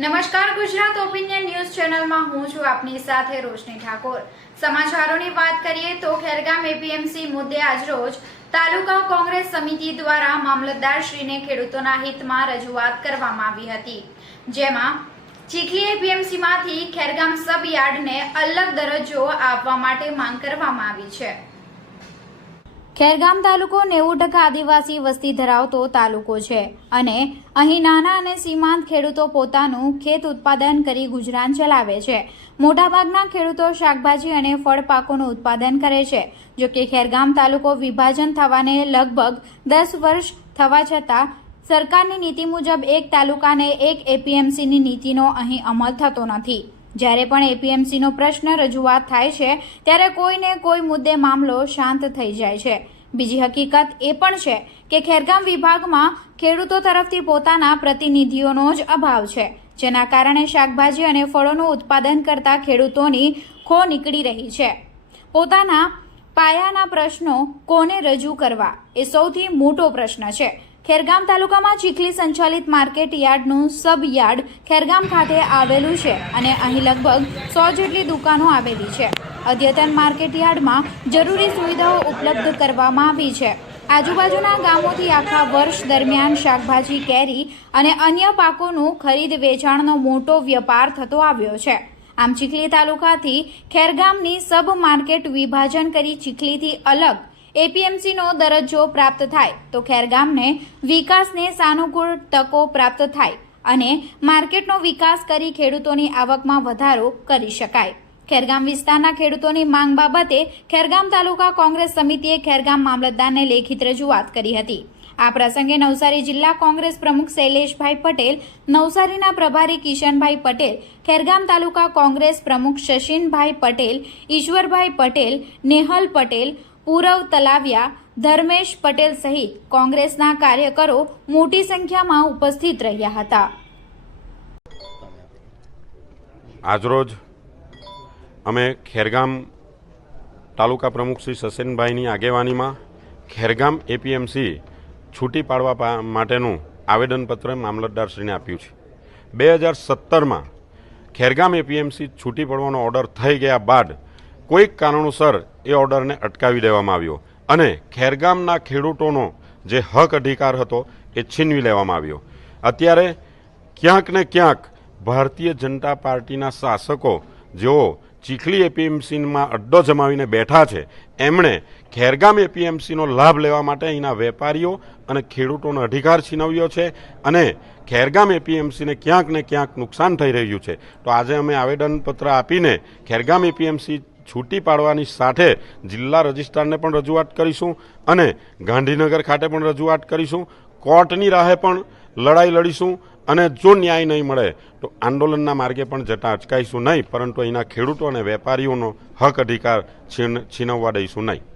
નમસ્કાર Gujarat opinion news ચેનલમાં હું છું આપની સાથે રોશની ઠાકોર. સમાચારોની વાત કરીએ તો ખેરગામ એપીએમસી મુદ્દે આજરોજ તાલુકા કોંગ્રેસ સમિતિ દ્વારા મામલતદારશ્રીને ખેડૂતોના હિતમાં રજૂઆત કરવામાં આવી હતી. જેમાં ચીખલી એપીએમસીમાંથી ખેરગામ સબ યાર્ડને અલગ દરજ્જો આપવા માટે માંગ કરવામાં આવી છે. ખેરગામ તાલુકો નેવું ટકા આદિવાસી વસ્તી ધરાવતો તાલુકો છે અને અહીં નાના અને સીમાંત ખેડૂતો પોતાનું ખેત ઉત્પાદન કરી ગુજરાન ચલાવે છે. મોટાભાગના ખેડૂતો શાકભાજી અને ફળ પાકોનું ઉત્પાદન કરે છે. જો કે ખેરગામ તાલુકો વિભાજન થવાને લગભગ દસ વર્ષ થવા છતાં સરકારની નીતિ મુજબ એક તાલુકાને એક એપીએમસીની નીતિનો અહીં અમલ થતો નથી. જ્યારે પણ એપીએમસીનો પ્રશ્ન રજૂઆત થાય છે, ત્યારે કોઈને કોઈ મુદ્દે મામલો શાંત થઈ જાય છે. બીજી હકીકત એ પણ છે કે ખેરગામ વિભાગમાં ખેડૂતો તરફથી પોતાના પ્રતિનિધિઓનો જ અભાવ છે, જેના કારણે શાકભાજી અને ફળોનું ઉત્પાદન કરતા ખેડૂતોની ખો નીકળી રહી છે. પોતાના પાયાના પ્રશ્નો કોને રજૂ કરવા એ સૌથી મોટો પ્રશ્ન છે. ખેરગામ તાલુકામાં ચીખલી સંચાલિત માર્કેટ યાર્ડનું સબ યાર્ડ ખેરગામ ખાતે આવેલું છે અને અહીં લગભગ સો જેટલી દુકાનો આવેલી છે. અદ્યતન માર્કેટ યાર્ડમાં જરૂરી સુવિધાઓ ઉપલબ્ધ કરવામાં આવી છે. આજુબાજુના ગામોથી આખા વર્ષ દરમિયાન શાકભાજી કેરી અને અન્ય પાકોનું ખરીદ વેચાણનો મોટો વ્યાપાર થતો આવ્યો છે. આમ ચીખલી તાલુકાથી ખેરગામની સબ માર્કેટ વિભાજન કરી ચીખલીથી અલગ એપીએમસીનો દરજ્જો પ્રાપ્ત થાય તો ખેરગામને વિકાસને સાનુકૂળ તકો પ્રાપ્ત થાય અને માર્કેટનો વિકાસ કરી ખેડૂતોની આવકમાં વધારો કરી શકાય. ખેરગામ વિસ્તારના ખેડૂતોની માંગ બાબતે ખેરગામ તાલુકા કોંગ્રેસ સમિતિએ ખેરગામ મામલતદારને લેખિત રજૂઆત કરી હતી. આ પ્રસંગે નવસારી જિલ્લા કોંગ્રેસ પ્રમુખ શૈલેષભાઈ પટેલ, નવસારીના પ્રભારી કિશનભાઈ પટેલ, ખેરગામ તાલુકા કોંગ્રેસ પ્રમુખ શશીનભાઈ પટેલ, ઈશ્વરભાઈ પટેલ, નેહલ પટેલ, પૂરવ તલાવિયા, ધર્મેશ પટેલ સહિત કોંગ્રેસના કાર્યકરો મોટી સંખ્યામાં ઉપસ્થિત રહ્યા હતા. આજરોજ અમે ખેરગામ તાલુકા પ્રમુખ શ્રી સસેનભાઈની આગેવાનીમાં ખેરગામ એપીએમસી છૂટી પાડવા માટેનું આવેદનપત્ર મામલતદારશ્રીને આપ્યું છે. બે હજાર સત્તરમાં ખેરગામ એપીએમસી છૂટી પડવાનો ઓર્ડર થઈ ગયા બાદ કોઈક કારણોસર એ ઓર્ડરને અટકાવી દેવામાં આવ્યો અને ખેરગામના ખેડૂતોનો જે હક અધિકાર હતો એ છીનવી લેવામાં આવ્યો. અત્યારે ક્યાંક ને ક્યાંક ભારતીય જનતા પાર્ટીના શાસકો જેઓ ચીખલી એપીએમસીમાં અડ્ડો જમાવીને બેઠા છે. એમણે ખેરગામ એપીએમસીનો લાભ લેવા માટે અહીંના વેપારીઓ અને ખેડૂતોનો અધિકાર છીનવ્યો છે અને ખેરગામ એપીએમસીને ક્યાંક ને ક્યાંક નુકસાન થઈ રહ્યું છે. તો આજે અમે આવેદનપત્ર આપીને ખેરગામ એપીએમસી છૂટી પાડવાની સાથે જિલ્લા રજિસ્ટ્રારને પણ રજૂઆત કરીશું અને ગાંધીનગર ખાતે પણ રજૂઆત કરીશું. કોર્ટની રાહે પણ લડાઈ લડીશું. અને જો ન્યાય નહીં મળે, તો આંદોલનના માર્ગે પણ જતા અચકાઈશું નહીં, પરંતુ અહીંના ખેડૂતો અને વેપારીઓનો હક અધિકાર છીન છીનવવા દઈશું નહીં.